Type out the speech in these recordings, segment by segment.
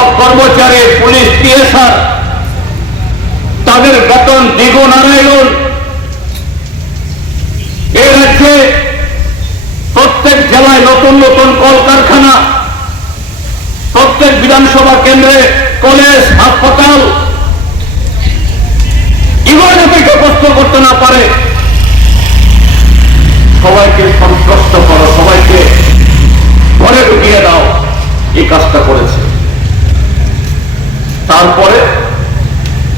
সব কর্মচারী, police, TSR তাদের বেতন দ্বিগুণ আড়াইগুণ। এই রাজ্যে প্রত্যেক জেলায় নতুন নতুন কলকারখানা, প্রত্যেক বিধানসভা কেন্দ্রে কলেজ, হাসপাতাল। এবার যাতে কেউ প্রশ্ন করতে না পারে, সবাইকে সন্তুষ্ট করো, সবাইকে ঘরে ঢুকিয়ে দাও, এই কাজটা করেছে। তারপরে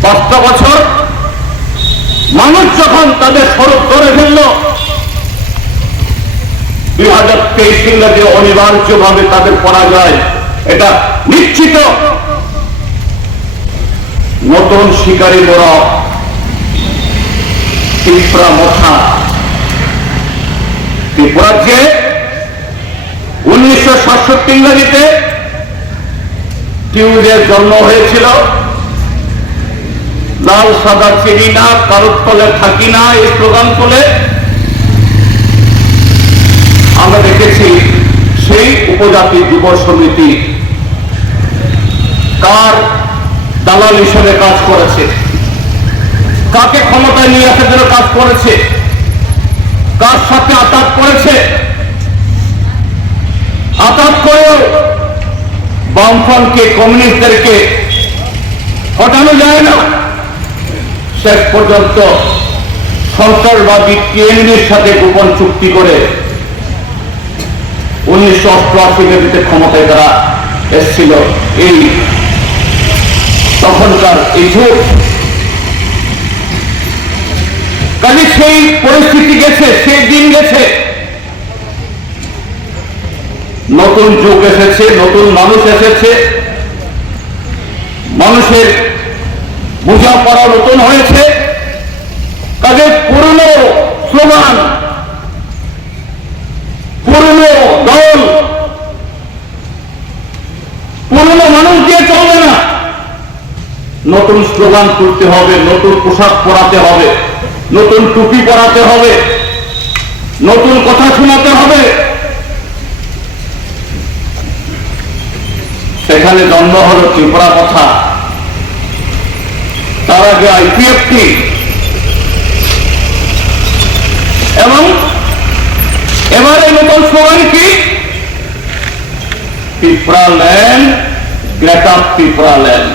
5টা বছর মানুষ যখন তাদের স্বরূপ ধরে ফেলল, 2023 ইংরেজি অনিবার্যভাবে তাদের পরাজয় এটা নিশ্চিত। নতুন শিকারী মোড়া, ত্রিপুরা মথা, ত্রিপুরার যে 1967 ইংরেজিতে টিউজের জন্ম হয়েছিল, লাল সাদা চিনি না, কারোর তলে থাকি না, এই স্লোগান তুলে আমরা দেখেছি সেই উপজাতি যুব সমিতি কার দালাল হিসেবে কাজ করেছে, কাকে ক্ষমতায় নিয়ে আসার জন্য কাজ করেছে, কার সাথে আঘাত করেছে। আঘাত করেও বামফ্রন্টকে, কমিউনিস্টদেরকে হটানো যায় না। শেষ পর্যন্ত সন্ত্রাসবাদী টিএনএর সাথে গোপন চুক্তি করে 1988 ক্ষমতায় তারা এসেছিল। এই তখনকার এই যুগ, কাজে সেই পরিস্থিতি গেছে, সেই দিন গেছে। নতুন যুগ এসেছে, নতুন মানুষ এসেছে, মানুষের বোঝাপড়া নতুন হয়েছে। কাজে পুরনো স্লোগান, পুরনো দল, পুরনো মানুষ দিয়ে চলবে না। নতুন স্লোগান তুলতে হবে, নতুন পোশাক পরাতে হবে, নতুন টুপি পরাতে হবে, নতুন কথা শোনাতে হবে। সেখানে জন্ম হলো ত্রিপুরা কথা, তার আগে আইপিএফটি, এবং এবারে নতুন স্লোগান কি? Tripura land, greater Tripura land.